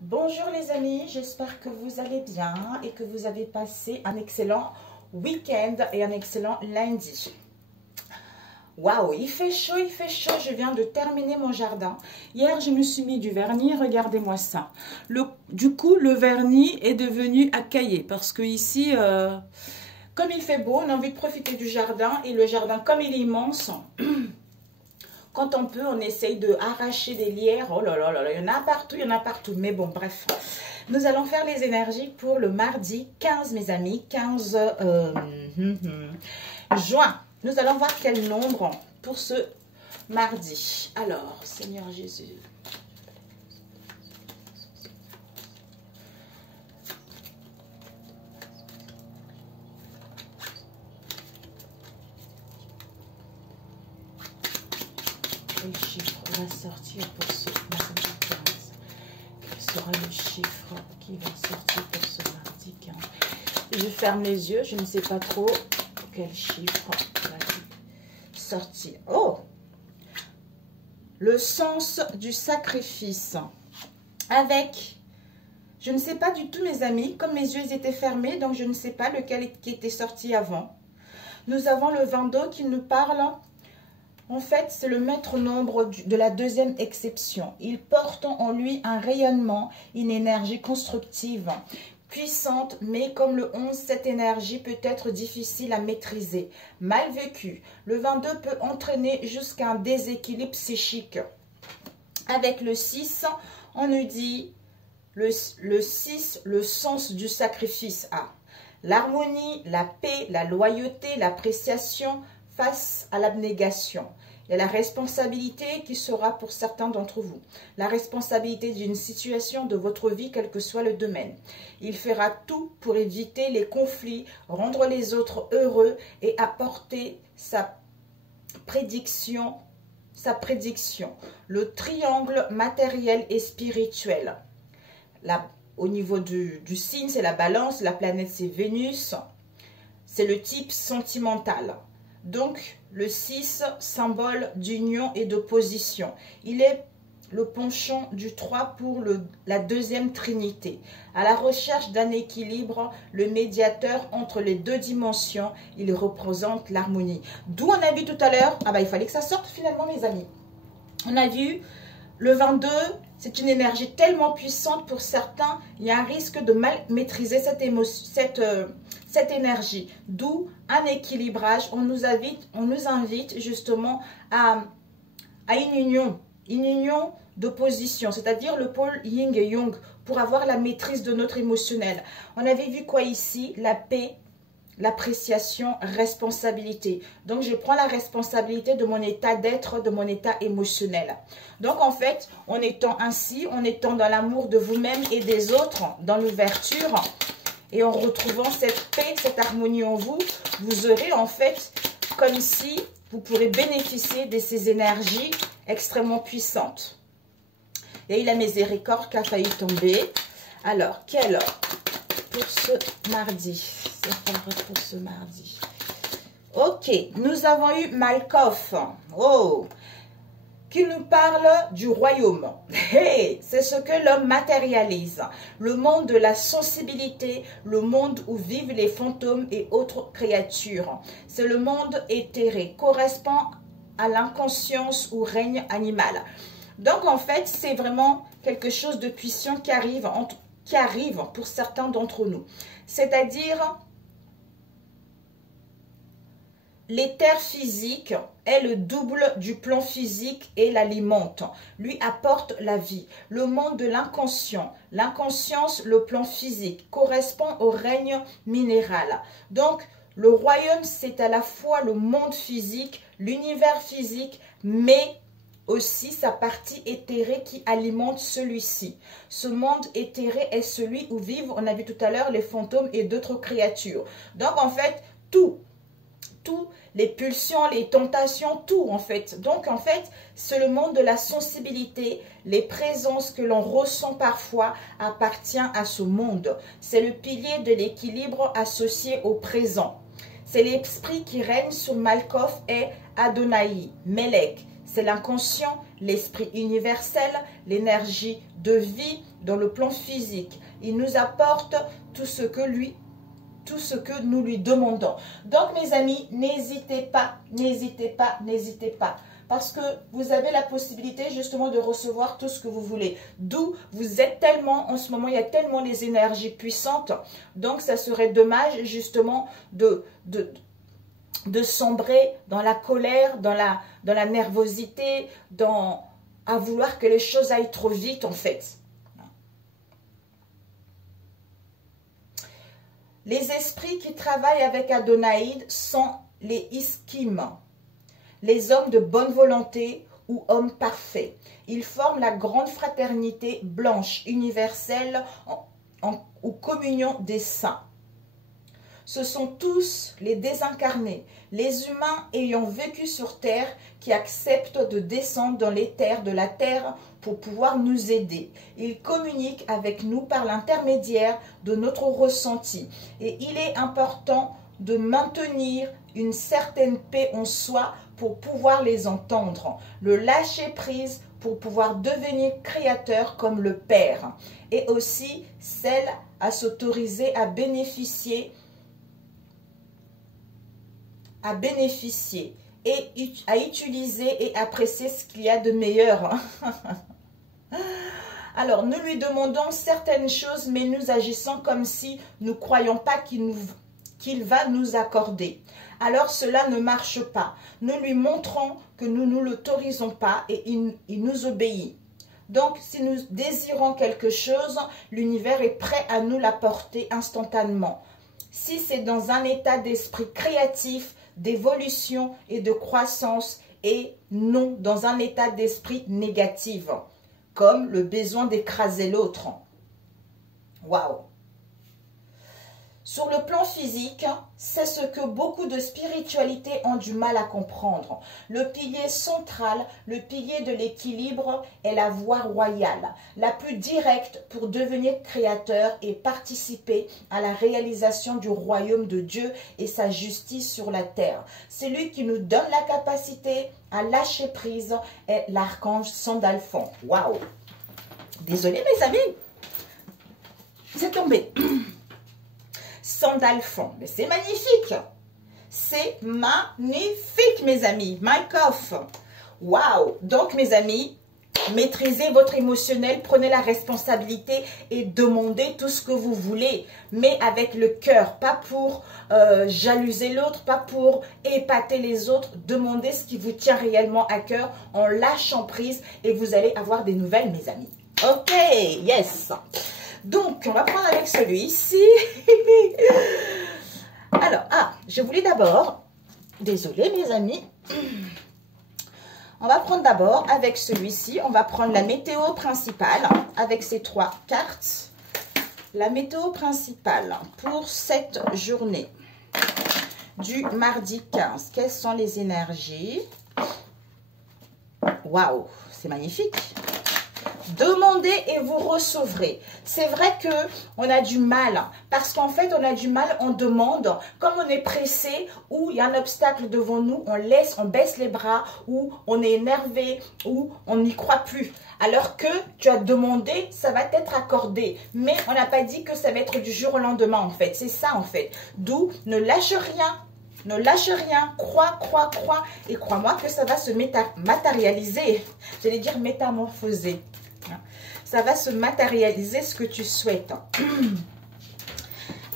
Bonjour les amis, j'espère que vous allez bien et que vous avez passé un excellent week-end et un excellent lundi. Waouh, il fait chaud, je viens de terminer mon jardin. Hier, je me suis mis du vernis, regardez-moi ça. Du coup, le vernis est devenu à cailler parce que ici, comme il fait beau, on a envie de profiter du jardin et le jardin, comme il est immense, quand on peut, on essaye de arracher des lierres. Oh là là là là, il y en a partout, Mais bon, bref. Nous allons faire les énergies pour le mardi 15, mes amis. 15 juin. Nous allons voir quel nombre pour ce mardi. Alors, Seigneur Jésus. Quel chiffre va sortir pour ce mardi 15? Quel sera le chiffre qui va sortir pour ce mardi 15? Je ferme les yeux, je ne sais pas trop quel chiffre va sortir. Oh! Le sens du sacrifice. Avec, je ne sais pas du tout mes amis, comme mes yeux étaient fermés, donc je ne sais pas lequel qui était sorti avant. Nous avons le 22 qui nous parle. En fait, c'est le maître nombre de la deuxième exception. Il porte en lui un rayonnement, une énergie constructive, puissante, mais comme le 11, cette énergie peut être difficile à maîtriser, mal vécue. Le 22 peut entraîner jusqu'à un déséquilibre psychique. Avec le 6, on nous dit le 6, le sens du sacrifice a l'harmonie, la paix, la loyauté, l'appréciation face à l'abnégation. Il y a la responsabilité qui sera pour certains d'entre vous. La responsabilité d'une situation de votre vie, quel que soit le domaine. Il fera tout pour éviter les conflits, rendre les autres heureux et apporter sa prédiction. Le triangle matériel et spirituel. Au niveau du signe, c'est la balance. La planète, c'est Vénus. C'est le type sentimental. Donc, le 6, symbole d'union et d'opposition. Il est le penchant du 3 pour la deuxième trinité. À la recherche d'un équilibre, le médiateur entre les deux dimensions, il représente l'harmonie. D'où on a vu tout à l'heure, il fallait que ça sorte finalement mes amis. On a vu le 22, c'est une énergie tellement puissante pour certains, il y a un risque de mal maîtriser cette énergie. D'où un équilibrage. On nous invite justement à une union d'opposition, c'est-à-dire le pôle yin et yang, pour avoir la maîtrise de notre émotionnel. On avait vu quoi ici? La paix, l'appréciation, responsabilité. Donc, je prends la responsabilité de mon état d'être, de mon état émotionnel. Donc, en fait, en étant ainsi, en étant dans l'amour de vous-même et des autres, dans l'ouverture, et en retrouvant cette paix, cette harmonie en vous, vous aurez en fait comme si vous pourrez bénéficier de ces énergies extrêmement puissantes. Et la miséricorde qui a failli tomber. Alors, quelle heure pour ce mardi? C'est pas pour ce mardi. Ok, nous avons eu Malkoff. Oh, qui nous parle du royaume. Hey, c'est ce que l'homme matérialise. Le monde de la sensibilité, le monde où vivent les fantômes et autres créatures. C'est le monde éthéré, correspond à l'inconscience ou règne animal. Donc en fait, c'est vraiment quelque chose de puissant qui arrive pour certains d'entre nous. C'est-à-dire, l'éther physique est le double du plan physique et l'alimente, lui apporte la vie. Le monde de l'inconscient, l'inconscience, le plan physique, correspond au règne minéral. Donc, le royaume, c'est à la fois le monde physique, l'univers physique, mais aussi sa partie éthérée qui alimente celui-ci. Ce monde éthéré est celui où vivent, on a vu tout à l'heure, les fantômes et d'autres créatures. Donc, en fait, tout, les pulsions, les tentations, tout en fait. Donc en fait, c'est le monde de la sensibilité, les présences que l'on ressent parfois appartient à ce monde. C'est le pilier de l'équilibre associé au présent. C'est l'esprit qui règne sur Malkoff et Adonai, Melek. c'est l'inconscient, l'esprit universel, l'énergie de vie dans le plan physique. Il nous apporte tout ce que nous lui demandons. Donc mes amis, n'hésitez pas, n'hésitez pas, n'hésitez pas. Parce que vous avez la possibilité justement de recevoir tout ce que vous voulez. D'où vous êtes tellement, en ce moment, il y a tellement les énergies puissantes. Donc ça serait dommage justement de sombrer dans la colère, dans la nervosité, à vouloir que les choses aillent trop vite en fait. Les esprits qui travaillent avec Adonai sont les Iskim, les hommes de bonne volonté ou hommes parfaits. Ils forment la grande fraternité blanche universelle ou communion des saints. Ce sont tous les désincarnés, les humains ayant vécu sur terre qui acceptent de descendre dans les terres de la terre pour pouvoir nous aider. Ils communiquent avec nous par l'intermédiaire de notre ressenti. Et il est important de maintenir une certaine paix en soi pour pouvoir les entendre. Le lâcher prise pour pouvoir devenir créateur comme le Père. Et aussi celle à s'autoriser à bénéficier et à utiliser et apprécier ce qu'il y a de meilleur. Alors, nous lui demandons certaines choses, mais nous agissons comme si nous ne croyons pas qu'il va nous accorder. Alors, cela ne marche pas. Nous lui montrons que nous ne l'autorisons pas et il nous obéit. Donc, si nous désirons quelque chose, l'univers est prêt à nous l'apporter instantanément. Si c'est dans un état d'esprit créatif, d'évolution et de croissance et non dans un état d'esprit négatif, comme le besoin d'écraser l'autre. Waouh! Sur le plan physique, c'est ce que beaucoup de spiritualités ont du mal à comprendre. Le pilier central, le pilier de l'équilibre est la voie royale, la plus directe pour devenir créateur et participer à la réalisation du royaume de Dieu et sa justice sur la terre. C'est lui qui nous donne la capacité à lâcher prise est l'archange Sandalphon. Waouh! Désolé mes amis, c'est tombé. Sandalphon, mais c'est magnifique. C'est magnifique, mes amis. Mike off. Waouh. Donc, mes amis, maîtrisez votre émotionnel, prenez la responsabilité et demandez tout ce que vous voulez, mais avec le cœur, pas pour jalouser l'autre, pas pour épater les autres. Demandez ce qui vous tient réellement à cœur en lâchant prise et vous allez avoir des nouvelles, mes amis. Ok, yes. Donc, on va prendre avec celui-ci. Alors, je voulais d'abord, désolé mes amis, on va prendre d'abord avec celui-ci, on va prendre la météo principale avec ces 3 cartes. La météo principale pour cette journée du mardi 15. Quelles sont les énergies? Waouh, c'est magnifique. Demandez et vous recevrez. C'est vrai que on a du mal, parce qu'en fait, on a du mal, on demande, comme on est pressé, ou il y a un obstacle devant nous, on baisse les bras, ou on est énervé, ou on n'y croit plus. Alors que tu as demandé, ça va t'être accordé. Mais on n'a pas dit que ça va être du jour au lendemain, en fait. C'est ça, en fait. D'où, ne lâche rien. Ne lâche rien, crois, crois, crois. Et crois-moi que ça va se matérialiser. J'allais dire métamorphoser. Ça va se matérialiser ce que tu souhaites.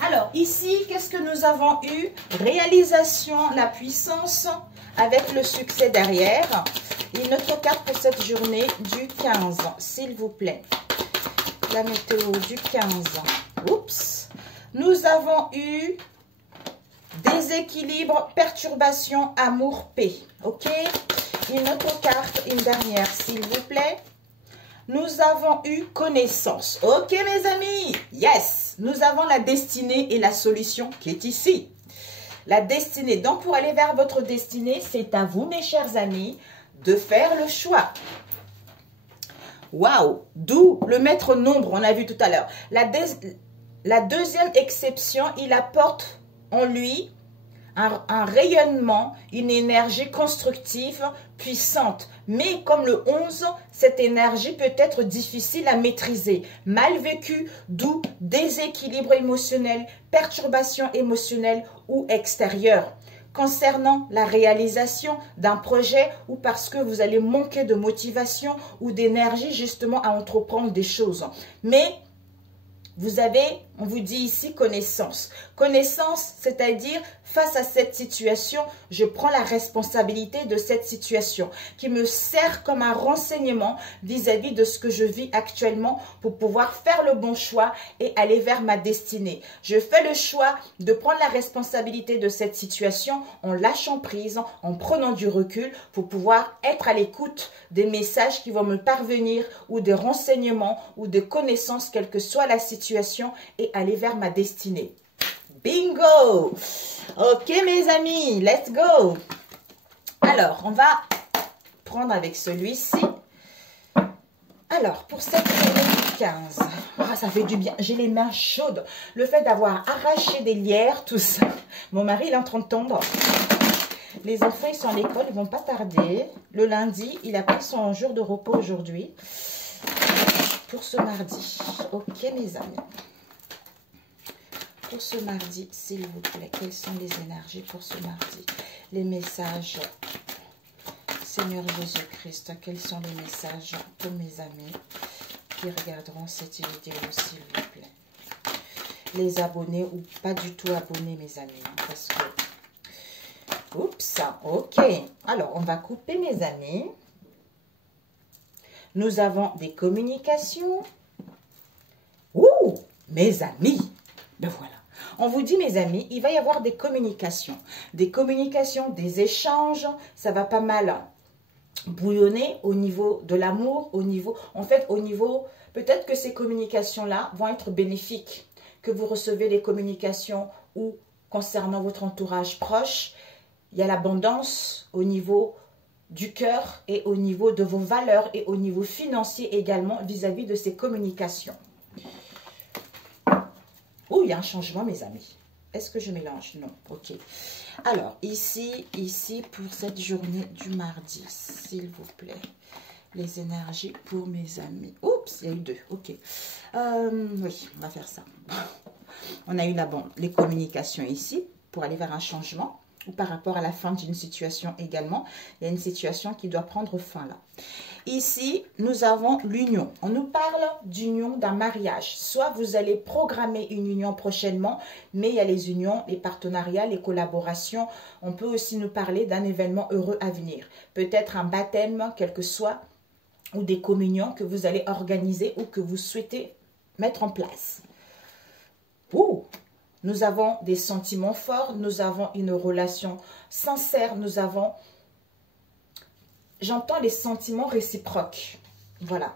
Alors, ici, qu'est-ce que nous avons eu? Réalisation, la puissance, avec le succès derrière. Et notre carte pour cette journée du 15, s'il vous plaît. La météo du 15. Oups. Nous avons eu déséquilibre, perturbation, amour, paix. Ok? Une autre carte, une dernière, s'il vous plaît. Nous avons eu connaissance. Ok, mes amis? Yes! Nous avons la destinée et la solution qui est ici. La destinée. Donc, pour aller vers votre destinée, c'est à vous, mes chers amis, de faire le choix. Waouh! D'où le maître nombre, on a vu tout à l'heure. La deuxième exception, il apporte en lui un rayonnement, une énergie constructive, puissante. Mais comme le 11, cette énergie peut être difficile à maîtriser, mal vécue, d'où déséquilibre émotionnel, perturbation émotionnelle ou extérieure. Concernant la réalisation d'un projet ou parce que vous allez manquer de motivation ou d'énergie justement à entreprendre des choses. Mais vous avez, on vous dit ici, connaissance. Connaissance, c'est-à-dire, face à cette situation, je prends la responsabilité de cette situation qui me sert comme un renseignement vis-à-vis de ce que je vis actuellement pour pouvoir faire le bon choix et aller vers ma destinée. Je fais le choix de prendre la responsabilité de cette situation en lâchant prise, en prenant du recul pour pouvoir être à l'écoute des messages qui vont me parvenir ou des renseignements ou des connaissances, quelle que soit la situation, et aller vers ma destinée. Bingo! Ok mes amis, let's go! Alors, on va prendre avec celui-ci. Alors, pour cette journée 15, ça fait du bien. J'ai les mains chaudes. Le fait d'avoir arraché des lierres, tout ça. Mon mari, il est en train de tomber. Les enfants, ils sont à l'école, ils vont pas tarder. Le lundi, il a pris son jour de repos aujourd'hui. Pour ce mardi. Ok, mes amis. Pour ce mardi, s'il vous plaît, quelles sont les énergies pour ce mardi? Les messages, Seigneur Jésus-Christ, quels sont les messages pour mes amis qui regarderont cette vidéo, s'il vous plaît? Les abonnés ou pas du tout abonnés, mes amis, parce que... Oups, ok. Alors, on va couper, mes amis. Nous avons des communications. Ouh, mes amis. Ben voilà. On vous dit, mes amis, il va y avoir des communications. Des communications, des échanges. Ça va pas mal bouillonner au niveau de l'amour, au niveau... En fait, au niveau... Peut-être que ces communications-là vont être bénéfiques. Que vous recevez les communications ou concernant votre entourage proche. Il y a l'abondance au niveau du cœur et au niveau de vos valeurs et au niveau financier également vis-à-vis de ces communications. Oh, il y a un changement, mes amis. Est-ce que je mélange? Non. Ok. Alors, ici, pour cette journée du mardi, s'il vous plaît, les énergies pour mes amis. Oups, il y a eu deux. Ok. Oui, on va faire ça. On a eu les communications ici pour aller vers un changement ou par rapport à la fin d'une situation également. Il y a une situation qui doit prendre fin là. Ici, nous avons l'union. On nous parle d'union, d'un mariage. Soit vous allez programmer une union prochainement, mais il y a les unions, les partenariats, les collaborations. On peut aussi nous parler d'un événement heureux à venir. Peut-être un baptême, quel que soit, ou des communions que vous allez organiser ou que vous souhaitez mettre en place. Ouh! Nous avons des sentiments forts, nous avons une relation sincère, nous avons... J'entends les sentiments réciproques. Voilà.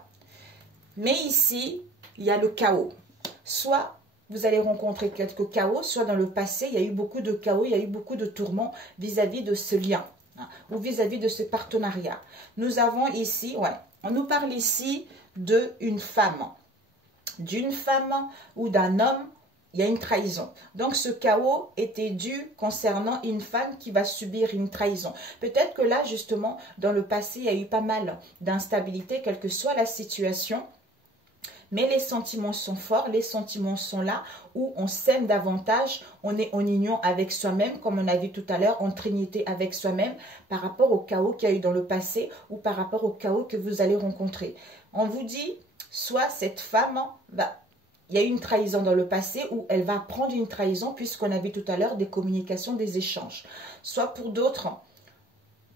Mais ici, il y a le chaos. Soit vous allez rencontrer quelques chaos, soit dans le passé, il y a eu beaucoup de chaos, il y a eu beaucoup de tourments vis-à-vis de ce lien, hein, ou vis-à-vis de ce partenariat. Nous avons ici, on nous parle ici d'une femme ou d'un homme. Il y a une trahison. Donc, ce chaos était dû concernant une femme qui va subir une trahison. Peut-être que là, justement, dans le passé, il y a eu pas mal d'instabilité, quelle que soit la situation. Mais les sentiments sont forts, les sentiments sont là, où on s'aime davantage, on est en union avec soi-même, comme on a vu tout à l'heure, en trinité avec soi-même, par rapport au chaos qu'il y a eu dans le passé, ou par rapport au chaos que vous allez rencontrer. On vous dit, soit cette femme va... Il y a eu une trahison dans le passé où elle va prendre une trahison puisqu'on a vu tout à l'heure des communications, des échanges. Soit pour d'autres,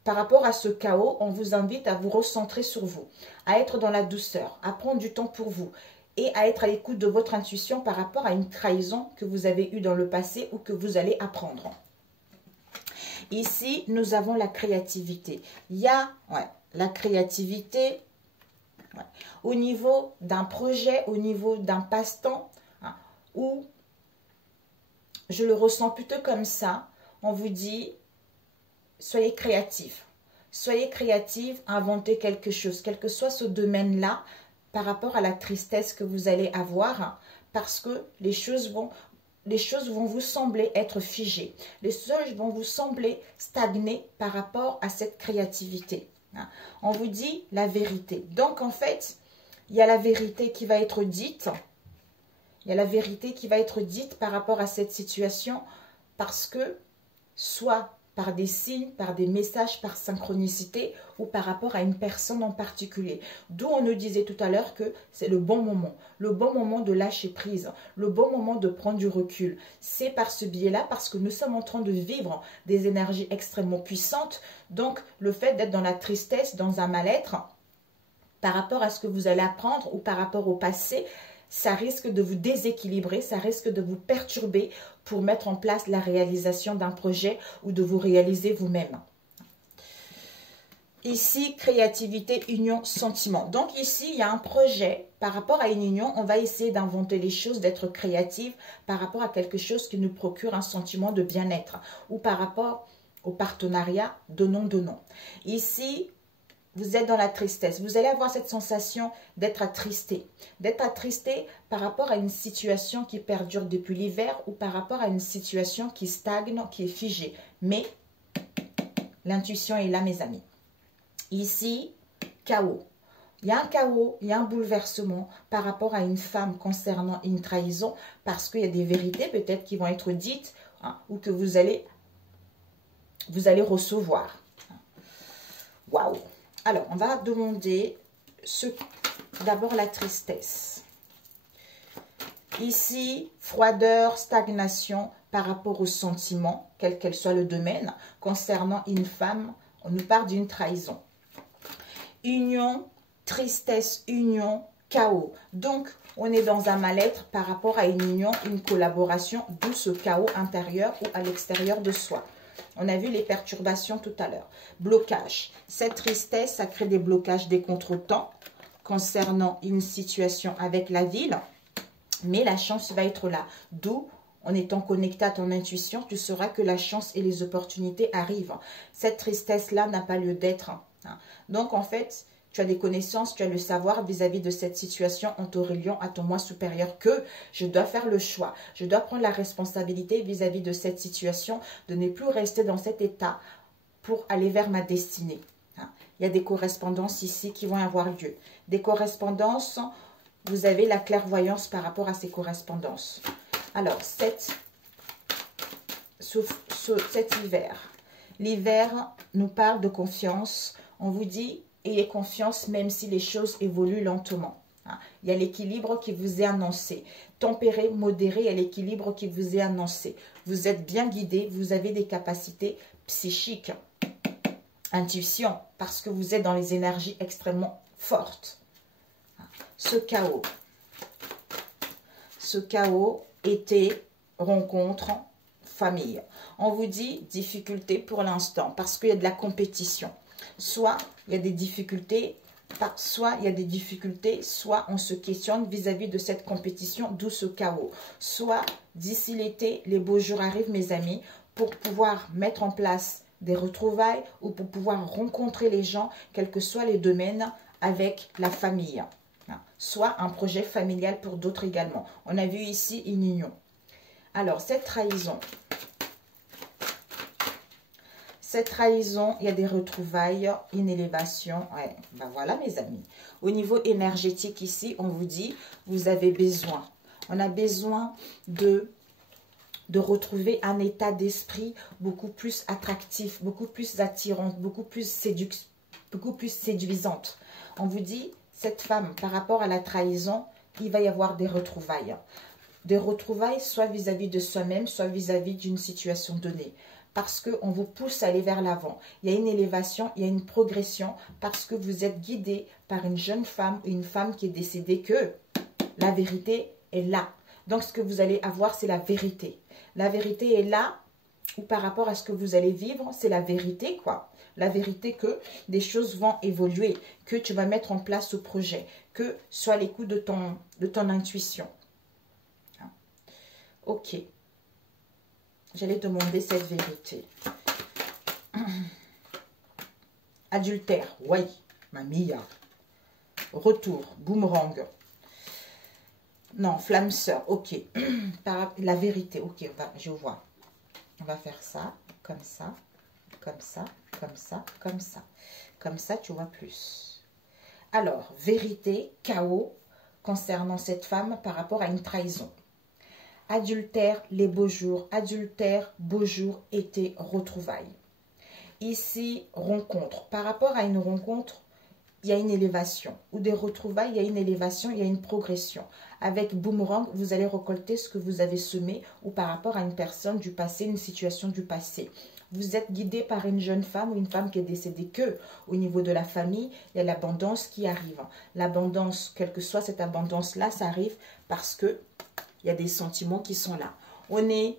par rapport à ce chaos, on vous invite à vous recentrer sur vous, à être dans la douceur, à prendre du temps pour vous et à être à l'écoute de votre intuition par rapport à une trahison que vous avez eue dans le passé ou que vous allez apprendre. Ici, nous avons la créativité. Il y a la créativité... au niveau d'un projet, au niveau d'un passe-temps, hein, où je le ressens plutôt comme ça, on vous dit, soyez créatifs. Soyez créatifs, inventez quelque chose, quel que soit ce domaine-là, par rapport à la tristesse que vous allez avoir, hein, parce que les choses vont... les choses vont vous sembler être figées. Les choses vont vous sembler stagner par rapport à cette créativité. On vous dit la vérité. Donc, en fait, il y a la vérité qui va être dite. Il y a la vérité qui va être dite par rapport à cette situation parce que soit par des signes, par des messages, par synchronicité ou par rapport à une personne en particulier. D'où on nous disait tout à l'heure que c'est le bon moment de lâcher prise, le bon moment de prendre du recul. C'est par ce biais-là parce que nous sommes en train de vivre des énergies extrêmement puissantes. Donc, le fait d'être dans la tristesse, dans un mal-être, par rapport à ce que vous allez apprendre ou par rapport au passé, ça risque de vous déséquilibrer, ça risque de vous perturber pour mettre en place la réalisation d'un projet ou de vous réaliser vous-même. Ici, créativité, union, sentiment. Donc ici, il y a un projet par rapport à une union. On va essayer d'inventer les choses, d'être créative par rapport à quelque chose qui nous procure un sentiment de bien-être ou par rapport au partenariat donnant-donnant. Ici, vous êtes dans la tristesse. Vous allez avoir cette sensation d'être attristé. D'être attristé par rapport à une situation qui perdure depuis l'hiver ou par rapport à une situation qui stagne, qui est figée. Mais l'intuition est là, mes amis. Ici, chaos. Il y a un chaos, il y a un bouleversement par rapport à une femme concernant une trahison parce qu'il y a des vérités peut-être qui vont être dites ou que vous allez recevoir. Waouh! Alors, on va demander d'abord la tristesse. Ici, froideur, stagnation par rapport au sentiment, quel qu'elle soit le domaine. Concernant une femme, on nous parle d'une trahison. Union, tristesse, union, chaos. Donc, on est dans un mal-être par rapport à une union, une collaboration, d'où ce chaos intérieur ou à l'extérieur de soi. On a vu les perturbations tout à l'heure. Blocage. Cette tristesse, ça crée des blocages, des contretemps concernant une situation avec la ville. Mais la chance va être là. D'où, en étant connecté à ton intuition, tu sauras que la chance et les opportunités arrivent. Cette tristesse-là n'a pas lieu d'être. Donc, en fait, tu as des connaissances, tu as le savoir vis-à-vis de cette situation en te reliant à ton moi supérieur que je dois faire le choix. Je dois prendre la responsabilité vis-à-vis de cette situation, de ne plus rester dans cet état pour aller vers ma destinée. Il y a des correspondances ici qui vont avoir lieu. Des correspondances, vous avez la clairvoyance par rapport à ces correspondances. Alors, cet hiver. L'hiver nous parle de confiance. On vous dit, ayez confiance même si les choses évoluent lentement. Il y a l'équilibre qui vous est annoncé. Tempéré, modéré, il y a l'équilibre qui vous est annoncé. Vous êtes bien guidé, vous avez des capacités psychiques. Intuition, parce que vous êtes dans les énergies extrêmement fortes. Ce chaos était rencontre, famille. On vous dit difficulté pour l'instant, parce qu'il y a de la compétition. Soit il y a des difficultés, soit on se questionne vis-à-vis de cette compétition, d'où ce chaos. Soit d'ici l'été, les beaux jours arrivent, mes amis, pour pouvoir mettre en place des retrouvailles ou pour pouvoir rencontrer les gens, quels que soient les domaines, avec la famille. Soit un projet familial pour d'autres également. On a vu ici une union. Alors, cette trahison, il y a des retrouvailles, une élévation. Ouais, ben voilà mes amis. Au niveau énergétique ici, on vous dit, vous avez besoin. On a besoin de retrouver un état d'esprit beaucoup plus attractif, beaucoup plus attirant, beaucoup plus séduisante. On vous dit, cette femme, par rapport à la trahison, il va y avoir des retrouvailles. Des retrouvailles soit vis-à-vis de soi-même, soit vis-à-vis d'une situation donnée. Parce qu'on vous pousse à aller vers l'avant. Il y a une élévation, il y a une progression, parce que vous êtes guidé par une jeune femme, une femme qui est décédée, que la vérité est là. Donc, ce que vous allez avoir, c'est la vérité. La vérité est là, ou par rapport à ce que vous allez vivre, c'est la vérité, quoi. La vérité que des choses vont évoluer, que tu vas mettre en place ce projet, que soit l'écoute de ton intuition. Ok. J'allais demander cette vérité. Adultère, oui, ma mia. Retour, boomerang. Non, flamme sœur, ok. La vérité, ok, je vois. On va faire ça, comme ça, comme ça, comme ça, comme ça. Comme ça, tu vois plus. Alors, vérité, chaos concernant cette femme par rapport à une trahison. Adultère, les beaux jours. Adultère, beaux jours, été, retrouvailles. Ici, rencontre. Par rapport à une rencontre, il y a une élévation. Ou des retrouvailles, il y a une élévation, il y a une progression. Avec boomerang, vous allez récolter ce que vous avez semé ou par rapport à une personne du passé, une situation du passé. Vous êtes guidé par une jeune femme ou une femme qui est décédée que au niveau de la famille, il y a l'abondance qui arrive. L'abondance, quelle que soit cette abondance-là, ça arrive parce que il y a des sentiments qui sont là. On est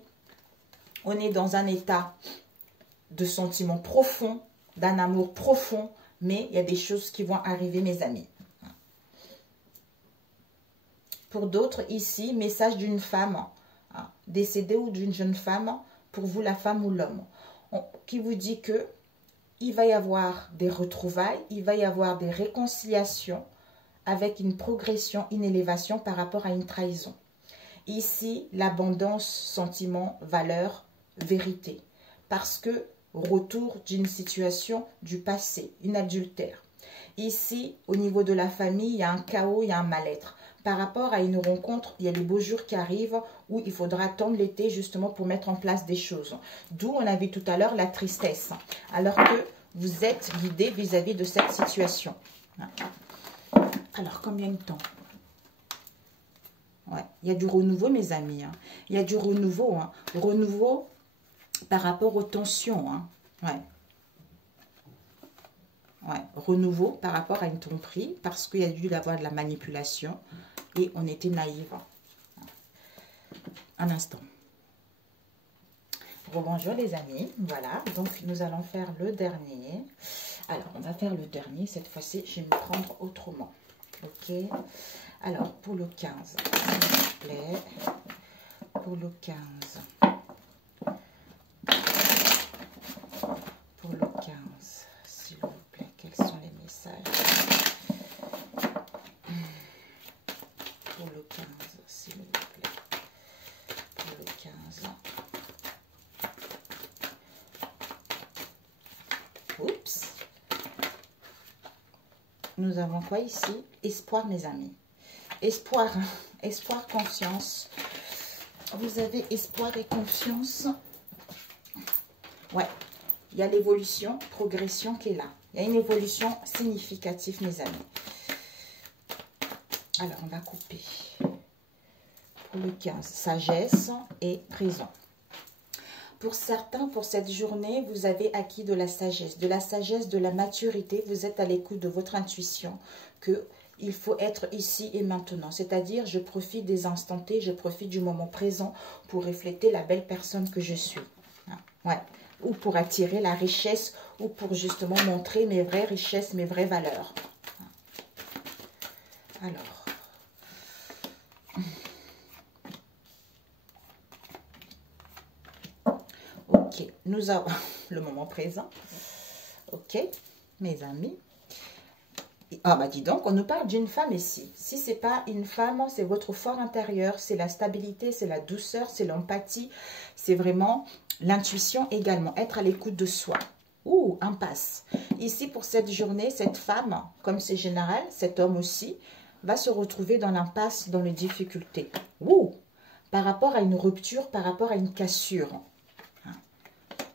dans un état de sentiment profond, d'un amour profond, mais il y a des choses qui vont arriver, mes amis. Pour d'autres, ici, message d'une femme décédée ou d'une jeune femme, pour vous, la femme ou l'homme, qui vous dit que il va y avoir des retrouvailles, il va y avoir des réconciliations avec une progression, une élévation par rapport à une trahison. Ici, l'abondance, sentiment, valeur, vérité. Parce que retour d'une situation du passé, une adultère. Ici, au niveau de la famille, il y a un chaos, il y a un mal-être. Par rapport à une rencontre, il y a les beaux jours qui arrivent où il faudra attendre l'été justement pour mettre en place des choses. D'où on a vu tout à l'heure la tristesse. Alors que vous êtes guidé vis-à-vis de cette situation. Alors, combien de temps? Ouais, il y a du renouveau, mes amis. Il y a du renouveau. Renouveau par rapport aux tensions. Ouais. Ouais, renouveau par rapport à une tromperie, parce qu'il y a dû y avoir de la manipulation et on était naïve. Un instant. Bonjour les amis, voilà, donc nous allons faire le dernier. Alors, on va faire le dernier, cette fois-ci, je vais me prendre autrement. Ok, alors pour le 15, s'il vous plaît, pour le 15. Pour le 15, s'il vous plaît, quels sont les messages? Pour le 15, s'il vous plaît. Pour le 15. Oups. Nous avons quoi ici? Espoir, mes amis. Espoir, espoir, confiance. Vous avez espoir et confiance. Ouais. Il y a l'évolution, progression qui est là. Il y a une évolution significative, mes amis. Alors, on va couper. Pour le 15, sagesse et présent. Pour certains, pour cette journée, vous avez acquis de la sagesse, de la maturité. Vous êtes à l'écoute de votre intuition, qu'il faut être ici et maintenant. C'est-à-dire, je profite des instants T, je profite du moment présent pour refléter la belle personne que je suis. Ouais. Ou pour attirer la richesse, ou pour justement montrer mes vraies richesses, mes vraies valeurs. Alors, ok, nous avons le moment présent. Ok, mes amis. Ah bah dis donc, on nous parle d'une femme ici. Si c'est pas une femme, c'est votre fort intérieur, c'est la stabilité, c'est la douceur, c'est l'empathie, c'est vraiment l'intuition également, être à l'écoute de soi. Ouh, impasse. Ici, pour cette journée, cette femme, comme c'est général, cet homme aussi, va se retrouver dans l'impasse, dans les difficultés. Ouh, par rapport à une rupture, par rapport à une cassure.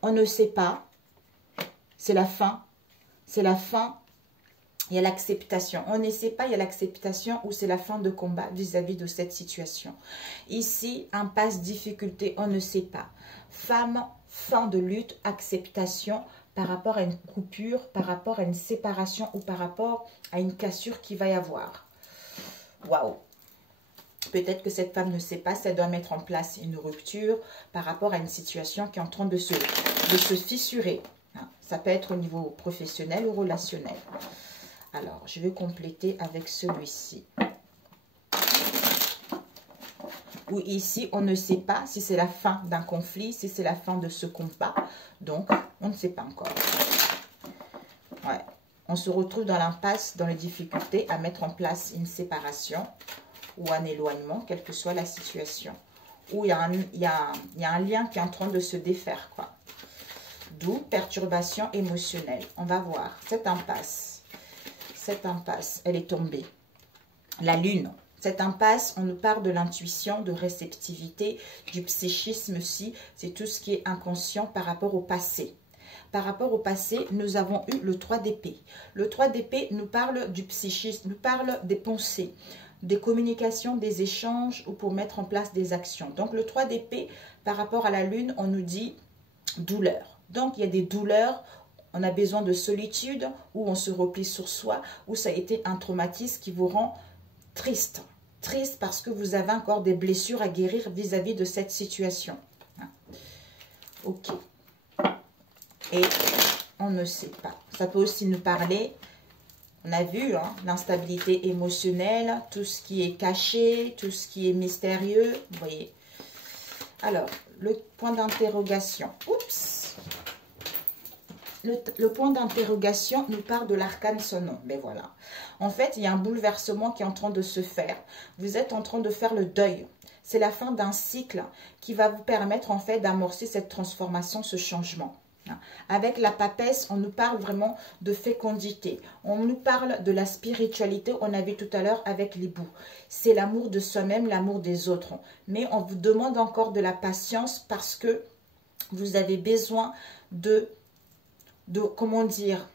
On ne sait pas, c'est la fin, c'est la fin. Il y a l'acceptation. On ne sait pas, il y a l'acceptation ou c'est la fin de combat vis-à-vis de cette situation. Ici, impasse, difficulté, on ne sait pas. Femme, fin de lutte, acceptation par rapport à une coupure, par rapport à une séparation ou par rapport à une cassure qu'il va y avoir. Waouh! Peut-être que cette femme ne sait pas si elle doit mettre en place une rupture par rapport à une situation qui est en train de se fissurer. Ça peut être au niveau professionnel ou relationnel. Alors, je vais compléter avec celui-ci. Où ici, on ne sait pas si c'est la fin d'un conflit, si c'est la fin de ce combat. Donc, on ne sait pas encore. Ouais. On se retrouve dans l'impasse, dans les difficultés à mettre en place une séparation ou un éloignement, quelle que soit la situation. Ou il y a un lien qui est en train de se défaire, quoi. D'où perturbation émotionnelle. On va voir. Cette impasse, elle est tombée. La lune. Cette impasse, on nous parle de l'intuition, de réceptivité, du psychisme aussi. C'est tout ce qui est inconscient par rapport au passé. Par rapport au passé, nous avons eu le 3 d'épée. Le 3 d'épée nous parle du psychisme, nous parle des pensées, des communications, des échanges ou pour mettre en place des actions. Donc le 3 d'épée, par rapport à la lune, on nous dit douleur. Donc il y a des douleurs, on a besoin de solitude, où on se replie sur soi, où ça a été un traumatisme qui vous rend triste. Triste parce que vous avez encore des blessures à guérir vis-à-vis de cette situation. Ok. Et on ne sait pas. Ça peut aussi nous parler, on a vu, hein, l'instabilité émotionnelle, tout ce qui est caché, tout ce qui est mystérieux. Vous voyez. Alors, le point d'interrogation. Oups. Le point d'interrogation nous parle de l'arcane son nom. Mais voilà. En fait, il y a un bouleversement qui est en train de se faire. Vous êtes en train de faire le deuil. C'est la fin d'un cycle qui va vous permettre en fait d'amorcer cette transformation, ce changement. Avec la papesse, on nous parle vraiment de fécondité. On nous parle de la spiritualité, on a vu tout à l'heure avec l'hibou. C'est l'amour de soi-même, l'amour des autres. Mais on vous demande encore de la patience parce que vous avez besoin de comment dire,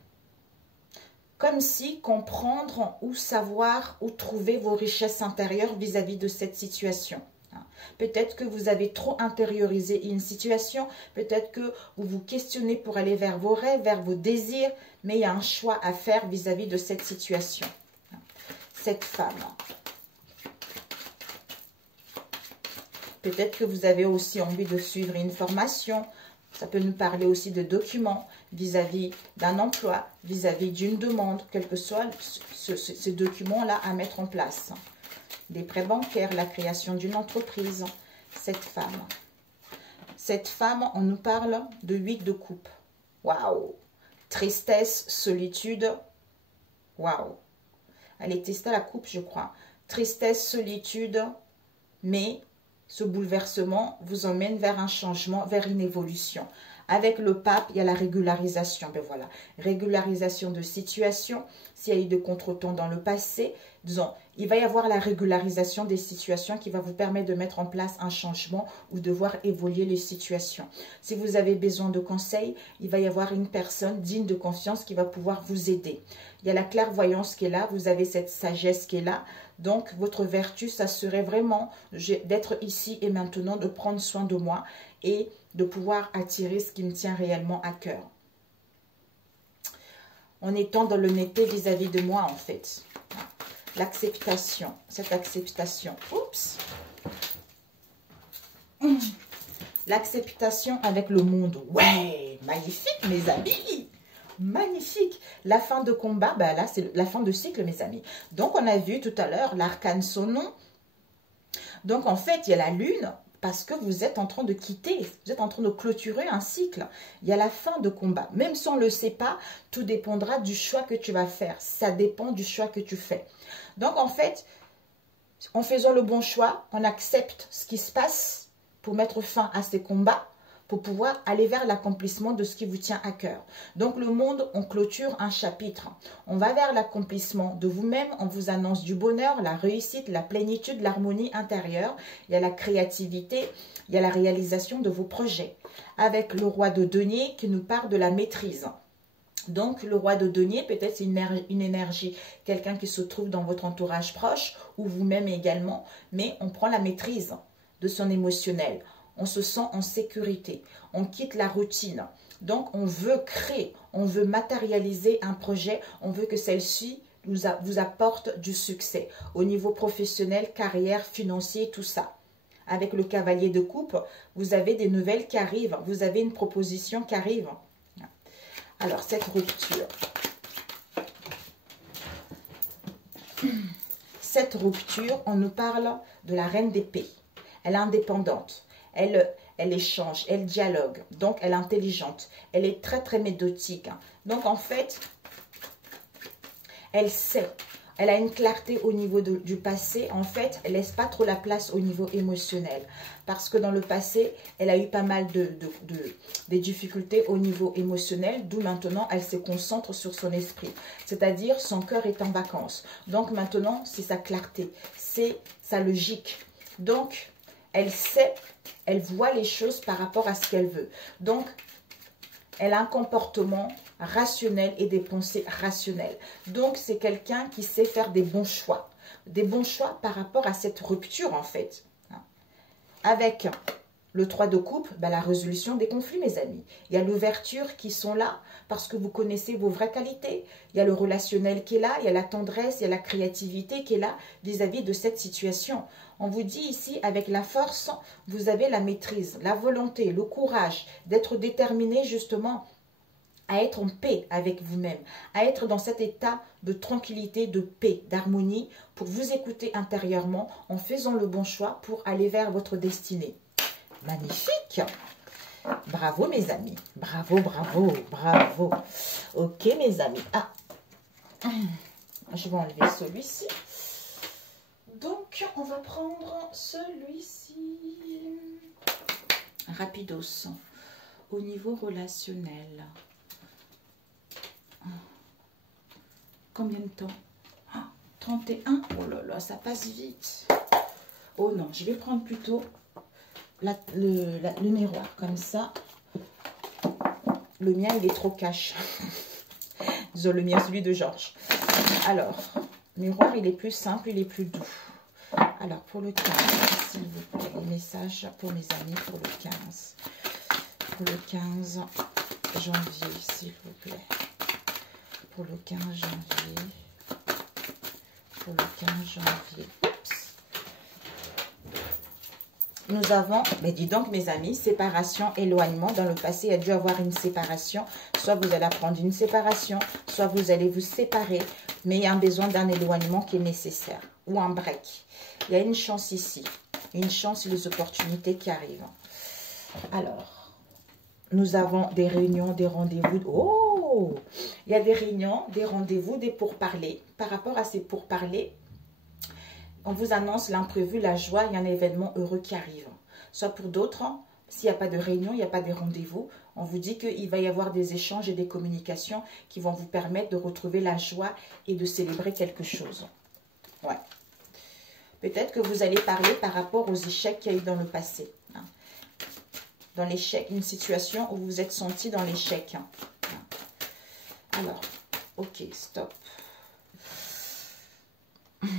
comme si comprendre ou savoir ou trouver vos richesses intérieures vis-à-vis de cette situation. Peut-être que vous avez trop intériorisé une situation, peut-être que vous vous questionnez pour aller vers vos rêves, vers vos désirs, mais il y a un choix à faire vis-à-vis de cette situation. Cette femme. Peut-être que vous avez aussi envie de suivre une formation. Ça peut nous parler aussi de documents vis-à-vis d'un emploi, vis-à-vis d'une demande, quel que soit ce document-là à mettre en place. Des prêts bancaires, la création d'une entreprise. Cette femme. Cette femme, on nous parle de 8 de coupe. Waouh! Tristesse, solitude. Waouh! Elle est testée à la coupe, je crois. Tristesse, solitude, mais ce bouleversement vous emmène vers un changement, vers une évolution. Avec le pape, il y a la régularisation. Ben voilà, régularisation de situation. S'il y a eu de contretemps dans le passé, disons, il va y avoir la régularisation des situations qui va vous permettre de mettre en place un changement ou de voir évoluer les situations. Si vous avez besoin de conseils, il va y avoir une personne digne de confiance qui va pouvoir vous aider. Il y a la clairvoyance qui est là, vous avez cette sagesse qui est là. Donc, votre vertu, ça serait vraiment d'être ici et maintenant, de prendre soin de moi et de pouvoir attirer ce qui me tient réellement à cœur. En étant dans l'honnêteté vis-à-vis de moi, en fait. L'acceptation, cette acceptation. Oups. L'acceptation avec le monde. Ouais, magnifique, mes amis. Magnifique. La fin de combat, ben là, c'est la fin de cycle, mes amis. Donc, on a vu tout à l'heure l'arcane son nom. Donc, en fait, il y a la lune. Parce que vous êtes en train de quitter, vous êtes en train de clôturer un cycle. Il y a la fin de combat. Même si on ne le sait pas, tout dépendra du choix que tu vas faire. Ça dépend du choix que tu fais. Donc, en fait, en faisant le bon choix, on accepte ce qui se passe pour mettre fin à ces combats, pour pouvoir aller vers l'accomplissement de ce qui vous tient à cœur. Donc, le monde, on clôture un chapitre. On va vers l'accomplissement de vous-même. On vous annonce du bonheur, la réussite, la plénitude, l'harmonie intérieure. Il y a la créativité, il y a la réalisation de vos projets. Avec le roi de denier qui nous parle de la maîtrise. Donc, le roi de denier, peut-être c'est une énergie, quelqu'un qui se trouve dans votre entourage proche ou vous-même également. Mais on prend la maîtrise de son émotionnel. On se sent en sécurité, on quitte la routine. Donc, on veut créer, on veut matérialiser un projet, on veut que celle-ci vous apporte du succès au niveau professionnel, carrière, financier, tout ça. Avec le cavalier de coupe, vous avez des nouvelles qui arrivent, vous avez une proposition qui arrive. Alors, cette rupture. Cette rupture, on nous parle de la reine d'épée. Elle est indépendante. Elle échange, elle dialogue, donc elle est intelligente, elle est très très méthodique. Donc en fait, elle sait, Elle a une clarté au niveau du passé. En fait, elle laisse pas trop la place au niveau émotionnel. Parce que dans le passé, elle a eu pas mal des difficultés au niveau émotionnel. D'où maintenant, elle se concentre sur son esprit. C'est-à-dire, son cœur est en vacances. Donc maintenant, c'est sa clarté. C'est sa logique. Donc, elle sait, elle voit les choses par rapport à ce qu'elle veut. Donc, elle a un comportement rationnel et des pensées rationnelles. Donc, c'est quelqu'un qui sait faire des bons choix. Des bons choix par rapport à cette rupture, en fait. Avec le 3 de coupe, la résolution des conflits, mes amis. Il y a l'ouverture qui sont là parce que vous connaissez vos vraies qualités. Il y a le relationnel qui est là, il y a la tendresse, il y a la créativité qui est là vis-à-vis de cette situation. On vous dit ici, avec la force, vous avez la maîtrise, la volonté, le courage d'être déterminé justement à être en paix avec vous-même, à être dans cet état de tranquillité, de paix, d'harmonie, pour vous écouter intérieurement en faisant le bon choix pour aller vers votre destinée. Magnifique! Bravo mes amis, bravo, bravo, bravo. Ok mes amis, je vais enlever celui-ci. Donc, on va prendre celui-ci. Rapidos. Au niveau relationnel. Combien de temps? 31. Oh là là, ça passe vite. Oh non, je vais prendre plutôt le miroir. Comme ça. Le mien, il est trop cash. Le mien, celui de Georges. Alors, miroir, il est plus simple, il est plus doux. Alors, pour le 15, s'il vous plaît, les messages pour mes amis pour le 15. Pour le 15 janvier, s'il vous plaît. Pour le 15 janvier. Pour le 15 janvier. Oups. Nous avons, mais dis donc mes amis, séparation, éloignement. Dans le passé, il y a dû avoir une séparation. Soit vous allez apprendre une séparation, soit vous allez vous séparer. Mais il y a un besoin d'un éloignement qui est nécessaire. Ou un break. Il y a une chance ici. Une chance et des opportunités qui arrivent. Alors, nous avons des réunions, des rendez-vous. Oh! Il y a des réunions, des rendez-vous, des pourparlers. Par rapport à ces pourparlers, on vous annonce l'imprévu, la joie, il y a un événement heureux qui arrive. Soit pour d'autres, s'il n'y a pas de réunion, il n'y a pas de rendez-vous, on vous dit qu'il va y avoir des échanges et des communications qui vont vous permettre de retrouver la joie et de célébrer quelque chose. Ouais. Peut-être que vous allez parler par rapport aux échecs qu'il y a eu dans le passé. Dans l'échec, une situation où vous vous êtes senti dans l'échec. Alors, ok, stop. Pour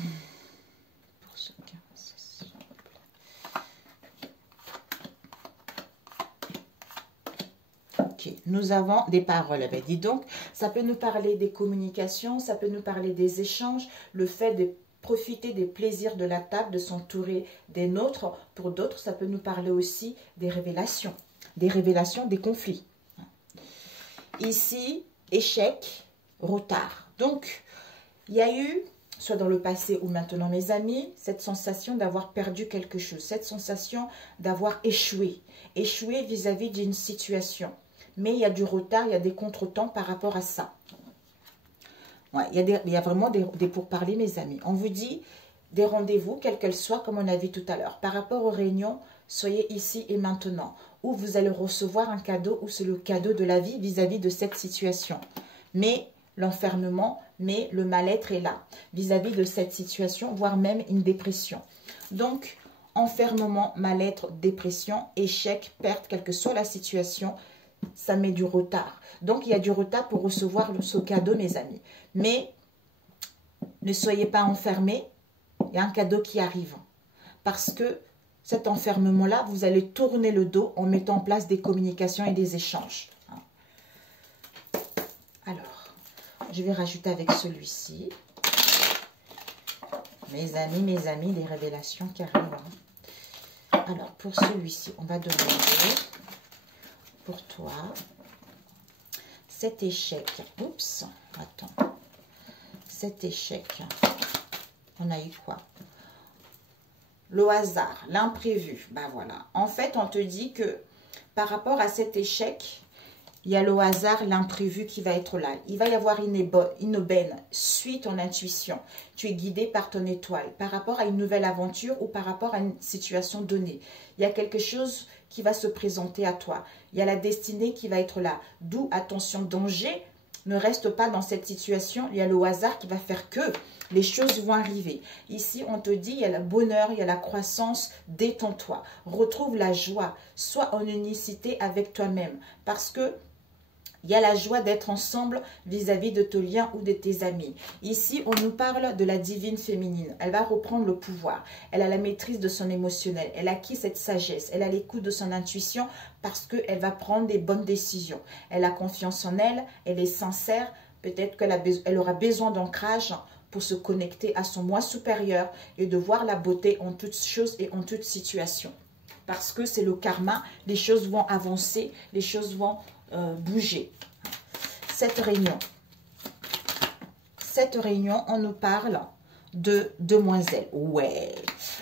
ce 15, s'il vous plaît. Ok, nous avons des paroles. Ben, dis donc, ça peut nous parler des communications, ça peut nous parler des échanges, le fait de profiter des plaisirs de la table, de s'entourer des nôtres. Pour d'autres, ça peut nous parler aussi des révélations, des conflits. Ici, échec, retard. Donc, il y a eu, soit dans le passé ou maintenant mes amis, cette sensation d'avoir perdu quelque chose, cette sensation d'avoir échoué. Échoué vis-à-vis d'une situation. Mais il y a du retard, il y a des contretemps par rapport à ça. Ouais, il y a vraiment des pourparlers, mes amis. On vous dit des rendez-vous, quels qu'elles soient, comme on a vu tout à l'heure. Par rapport aux réunions, soyez ici et maintenant. Ou vous allez recevoir un cadeau, ou c'est le cadeau de la vie vis-à-vis de cette situation. Mais l'enfermement, mais le mal-être est là, vis-à-vis de cette situation, voire même une dépression. Donc, enfermement, mal-être, dépression, échec, perte, quelle que soit la situation, ça met du retard. Donc, il y a du retard pour recevoir ce cadeau, mes amis. Mais, ne soyez pas enfermés. Il y a un cadeau qui arrive. Parce que cet enfermement-là, vous allez tourner le dos en mettant en place des communications et des échanges. Alors, je vais rajouter avec celui-ci. Mes amis, les révélations qui arrivent. Alors, pour celui-ci, on va demander... Pour toi, cet échec, oups, attends, cet échec, on a eu quoi? Le hasard, l'imprévu, ben voilà. En fait, on te dit que par rapport à cet échec, il y a le hasard, l'imprévu qui va être là. Il va y avoir une aubaine. Suis ton intuition. Tu es guidé par ton étoile par rapport à une nouvelle aventure ou par rapport à une situation donnée. Il y a quelque chose qui va se présenter à toi. Il y a la destinée qui va être là. D'où, attention, danger. Ne reste pas dans cette situation. Il y a le hasard qui va faire que les choses vont arriver. Ici, on te dit, il y a le bonheur, il y a la croissance. Détends-toi. Retrouve la joie. Sois en unicité avec toi-même. Parce que il y a la joie d'être ensemble vis-à-vis de ton lien ou de tes amis. Ici, on nous parle de la divine féminine. Elle va reprendre le pouvoir. Elle a la maîtrise de son émotionnel. Elle a acquis cette sagesse. Elle a l'écoute de son intuition parce qu'elle va prendre des bonnes décisions. Elle a confiance en elle. Elle est sincère. Peut-être qu'elle aura besoin d'ancrage pour se connecter à son moi supérieur et de voir la beauté en toutes choses et en toutes situations. Parce que c'est le karma. Les choses vont avancer. Les choses vont bouger. Cette réunion, on nous parle de demoiselle. Ouais.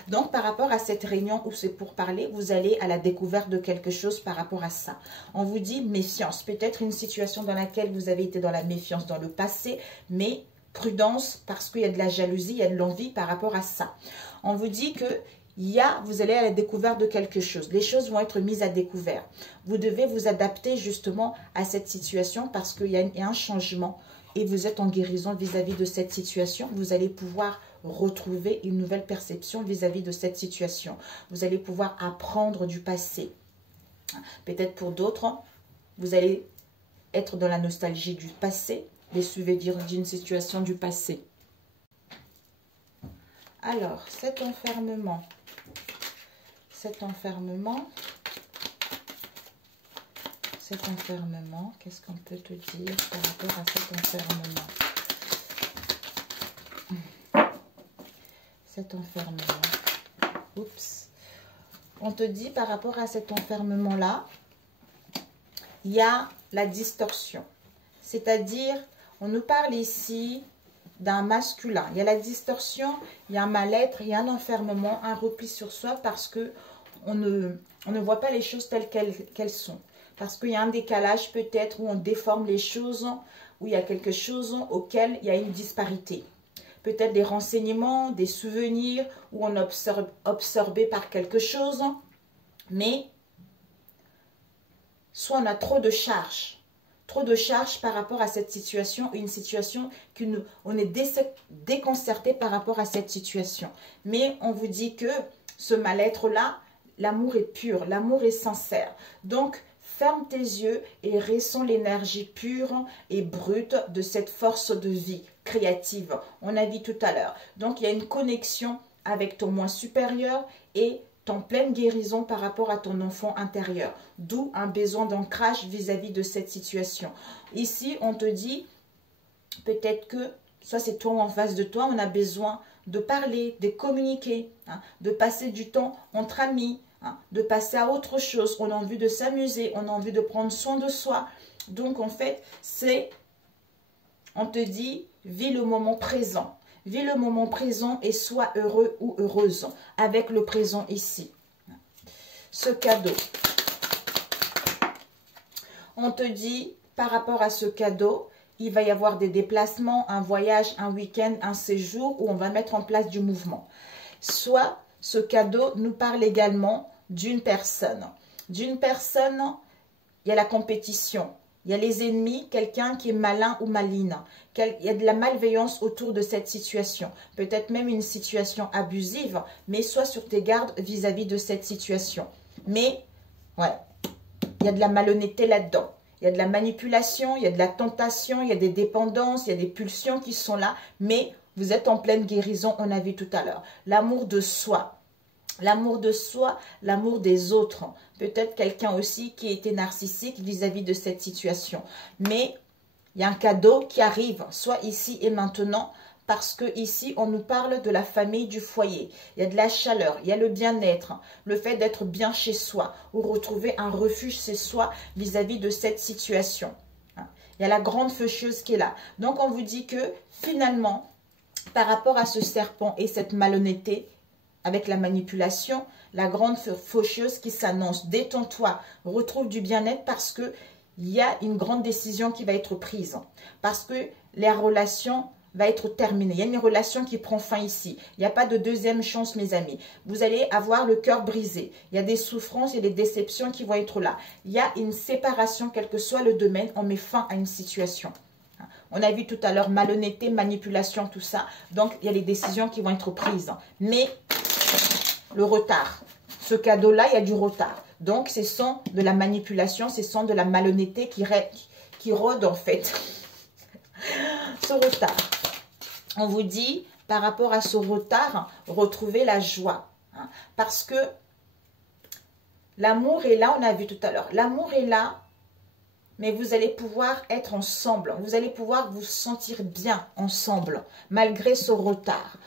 Donc, par rapport à cette réunion où c'est pour parler, vous allez à la découverte de quelque chose par rapport à ça. On vous dit méfiance. Peut-être une situation dans laquelle vous avez été dans la méfiance dans le passé, mais prudence parce qu'il y a de la jalousie, il y a de l'envie par rapport à ça. On vous dit que vous allez à la découverte de quelque chose. Les choses vont être mises à découvert. Vous devez vous adapter justement à cette situation parce qu'il y a un changement et vous êtes en guérison vis-à-vis de cette situation. Vous allez pouvoir retrouver une nouvelle perception vis-à-vis de cette situation. Vous allez pouvoir apprendre du passé. Peut-être pour d'autres, vous allez être dans la nostalgie du passé, les souvenirs d'une situation du passé. Alors, cet enfermement, qu'est-ce qu'on peut te dire par rapport à cet enfermement? Cet enfermement. Oups. On te dit par rapport à cet enfermement-là, il y a la distorsion. C'est-à-dire, on nous parle ici d'un masculin. Il y a la distorsion, il y a un mal-être, il y a un enfermement, un repli sur soi parce que on ne voit pas les choses telles qu'elles sont. Parce qu'il y a un décalage peut-être où on déforme les choses, où il y a quelque chose auquel il y a une disparité. Peut-être des renseignements, des souvenirs, où on est absorbé par quelque chose, mais soit on a trop de charges. Trop de charges par rapport à cette situation, une situation on est déconcerté par rapport à cette situation. Mais on vous dit que ce mal-être-là, l'amour est pur, l'amour est sincère. Donc, ferme tes yeux et ressens l'énergie pure et brute de cette force de vie créative. On a dit tout à l'heure. Donc, il y a une connexion avec ton moi supérieur et en pleine guérison par rapport à ton enfant intérieur. D'où un besoin d'ancrage vis-à-vis de cette situation. Ici, on te dit, peut-être que, soit c'est toi ou en face de toi, on a besoin de parler, de communiquer, hein, de passer du temps entre amis, hein, de passer à autre chose. On a envie de s'amuser, on a envie de prendre soin de soi. Donc, en fait, on te dit, vis le moment présent. Vis le moment présent et sois heureux ou heureuse avec le présent ici. Ce cadeau. On te dit, par rapport à ce cadeau, il va y avoir des déplacements, un voyage, un week-end, un séjour où on va mettre en place du mouvement. Soit ce cadeau nous parle également d'une personne. D'une personne, il y a la compétition. Il y a les ennemis, quelqu'un qui est malin ou maligne. Il y a de la malveillance autour de cette situation. Peut-être même une situation abusive, mais sois sur tes gardes vis-à-vis de cette situation. Mais, ouais, il y a de la malhonnêteté là-dedans. Il y a de la manipulation, il y a de la tentation, il y a des dépendances, il y a des pulsions qui sont là. Mais vous êtes en pleine guérison, on a vu tout à l'heure. L'amour de soi. L'amour de soi, l'amour des autres. Peut-être quelqu'un aussi qui était narcissique vis-à-vis de cette situation. Mais il y a un cadeau qui arrive, soit ici et maintenant, parce que ici, on nous parle de la famille, du foyer. Il y a de la chaleur, il y a le bien-être, le fait d'être bien chez soi, ou retrouver un refuge chez soi vis-à-vis de cette situation. Il y a la grande faucheuse qui est là. Donc, on vous dit que finalement, par rapport à ce serpent et cette malhonnêteté, avec la manipulation, la grande faucheuse qui s'annonce. Détends-toi, retrouve du bien-être parce que il y a une grande décision qui va être prise. Parce que la relation va être terminée. Il y a une relation qui prend fin ici. Il n'y a pas de deuxième chance, mes amis. Vous allez avoir le cœur brisé. Il y a des souffrances et des déceptions qui vont être là. Il y a une séparation, quel que soit le domaine. On met fin à une situation. On a vu tout à l'heure malhonnêteté, manipulation, tout ça. Donc, il y a les décisions qui vont être prises. Mais le retard. Ce cadeau-là, il y a du retard. Donc, ce sont de la manipulation, ce sont de la malhonnêteté qui rôde en fait. Ce retard. On vous dit, par rapport à ce retard, retrouvez la joie. Hein, parce que l'amour est là, on a vu tout à l'heure. L'amour est là, mais vous allez pouvoir être ensemble. Vous allez pouvoir vous sentir bien ensemble, malgré ce retard.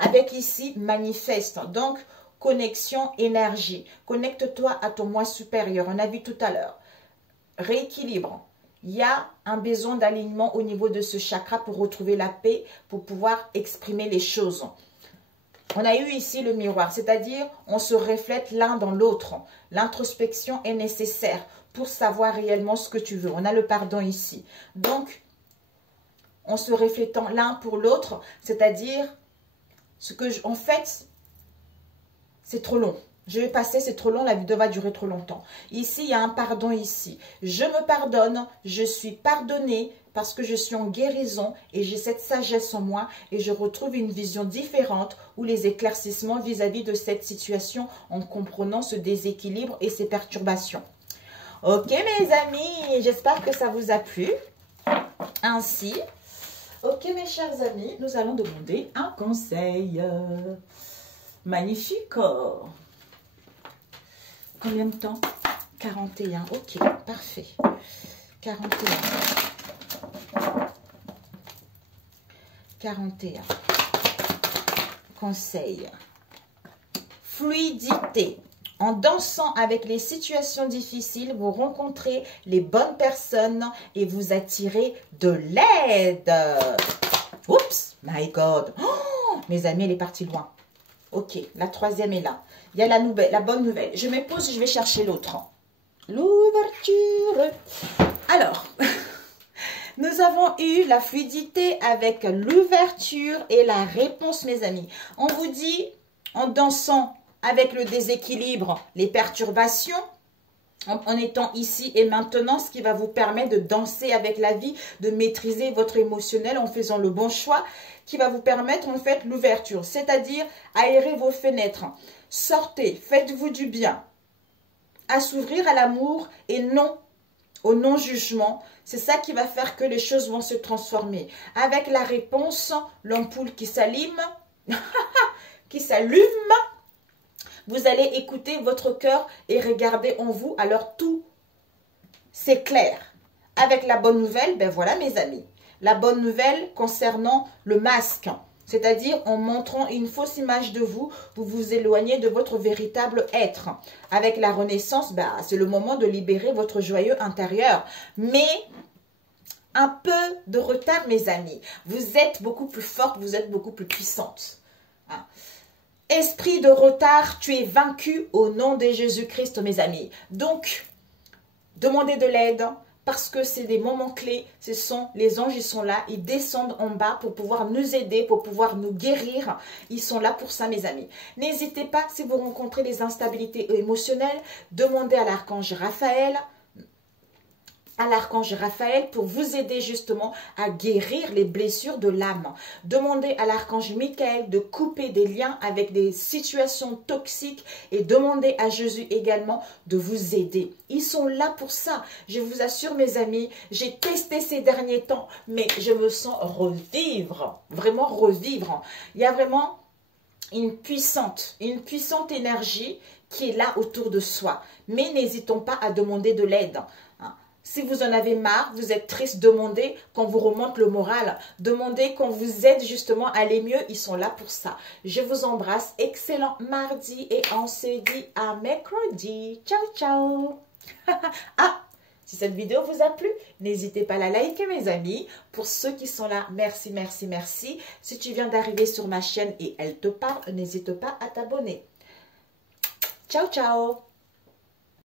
Avec ici, manifeste. Donc, connexion, énergie. Connecte-toi à ton moi supérieur. On a vu tout à l'heure. Rééquilibre. Il y a un besoin d'alignement au niveau de ce chakra pour retrouver la paix, pour pouvoir exprimer les choses. On a eu ici le miroir, c'est-à-dire on se reflète l'un dans l'autre. L'introspection est nécessaire pour savoir réellement ce que tu veux. On a le pardon ici. Donc, en se reflétant l'un pour l'autre, c'est-à-dire en fait, c'est trop long. Je vais passer, c'est trop long, la vidéo va durer trop longtemps. Ici, il y a un pardon ici. Je me pardonne, je suis pardonnée parce que je suis en guérison et j'ai cette sagesse en moi et je retrouve une vision différente ou les éclaircissements vis-à-vis de cette situation en comprenant ce déséquilibre et ces perturbations. Ok mes amis, j'espère que ça vous a plu. Ainsi, ok mes chers amis, nous allons demander un conseil. Magnifique. Combien de temps? 41. Ok, parfait. 41. 41. Conseil. Fluidité. En dansant avec les situations difficiles, vous rencontrez les bonnes personnes et vous attirez de l'aide. Oups, my God. Oh, mes amis, elle est partie loin. Ok, la troisième est là. Il y a la bonne nouvelle. Je me pose, je vais chercher l'autre. L'ouverture. Alors, nous avons eu la fluidité avec l'ouverture et la réponse, mes amis. On vous dit, en dansant avec le déséquilibre, les perturbations, en étant ici et maintenant, ce qui va vous permettre de danser avec la vie, de maîtriser votre émotionnel en faisant le bon choix, qui va vous permettre en fait l'ouverture, c'est-à-dire aérer vos fenêtres. Sortez, faites-vous du bien, à s'ouvrir à l'amour et non au non-jugement. C'est ça qui va faire que les choses vont se transformer. Avec la réponse, l'ampoule qui s'allume, vous allez écouter votre cœur et regarder en vous. Alors tout s'éclaire. Avec la bonne nouvelle, ben voilà mes amis. La bonne nouvelle concernant le masque. C'est-à-dire en montrant une fausse image de vous, vous vous éloignez de votre véritable être. Avec la renaissance, ben, c'est le moment de libérer votre joyeux intérieur. Mais un peu de retard mes amis. Vous êtes beaucoup plus forte, vous êtes beaucoup plus puissante. Hein? Esprit de retard, tu es vaincu au nom de Jésus-Christ, mes amis. Donc, demandez de l'aide parce que c'est des moments clés. Les anges, ils sont là, ils descendent en bas pour pouvoir nous aider, pour pouvoir nous guérir. Ils sont là pour ça, mes amis. N'hésitez pas, si vous rencontrez des instabilités émotionnelles, demandez à l'archange Raphaël, pour vous aider justement à guérir les blessures de l'âme. Demandez à l'archange Michael de couper des liens avec des situations toxiques et demandez à Jésus également de vous aider. Ils sont là pour ça. Je vous assure mes amis, j'ai testé ces derniers temps, mais je me sens revivre, vraiment revivre. Il y a vraiment une puissante énergie qui est là autour de soi. Mais n'hésitons pas à demander de l'aide. Si vous en avez marre, vous êtes triste, demandez qu'on vous remonte le moral. Demandez qu'on vous aide justement à aller mieux. Ils sont là pour ça. Je vous embrasse. Excellent mardi et on se dit à mercredi. Ciao, ciao. Ah, si cette vidéo vous a plu, n'hésitez pas à la liker mes amis. Pour ceux qui sont là, merci, merci, merci. Si tu viens d'arriver sur ma chaîne et elle te parle, n'hésite pas à t'abonner. Ciao, ciao.